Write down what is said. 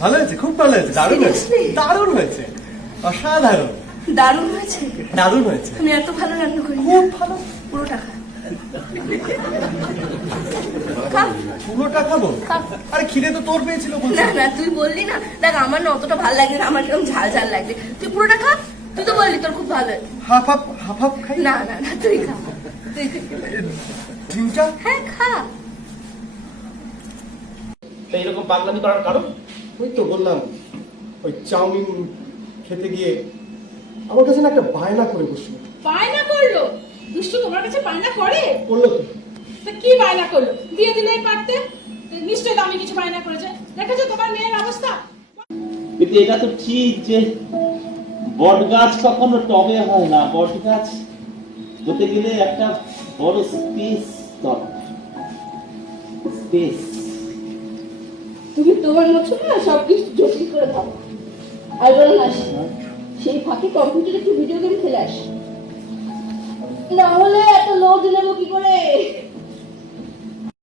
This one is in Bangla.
ভালো হয়েছে, খুব ভালো হয়েছে, দারুণ হয়েছে, দারুণ হয়েছে, অসাধারণ, দারুণ হয়েছে। দারুণ হয়েছে, আমি এত ভালো রান্না করি। খুব ভালো। পুরোটা খা। খা। পুরোটা খাবো? খা। আরে খিদে তো তোর পেয়েছিল বলছিস। না না, তুই বললি না, দেখ আমার না অতটা ভালো লাগে না, আমার কিরকম ঝাল ঝাল লাগবে। তুই পুরোটা খা, তুই তো বললি তোর খুব ভালো। হাফ হাফ হাফ হাফ খাই। না না না, তুই খা, তুই খা। ডিমটা? হ্যাঁ খা। তো এরকম পাগলামি করার কারণ? ওই তো বললাম, ওই চাউমিন খেতে গিয়ে আমার কাছে না একটা বায়না করে বসলো। বায়না করলো? দুষ্টু তোমার কাছে বায়না করে? বললো তো। তা কি বায়না করলো? দিয়ে দিলেই পারতে। নিশ্চয়ই দামি কিছু বায়না করেছে। দেখেছো তোমার মেয়ের অবস্থা? কিন্তু এটা তো ঠিক যে বট গাছ কখনো টবে হয় না, বট গাছ হতে গেলে একটা বড় স্পেস দরকার। স্পেস। তুমি তোমার মতো না সবকিছু জটিল করে ভাবো। আর বলো না, সেই ফাঁকে কম্পিউটারে একটু ভিডিও গেম খেলে আসি, না হলে এত লোড নেবো কি করে?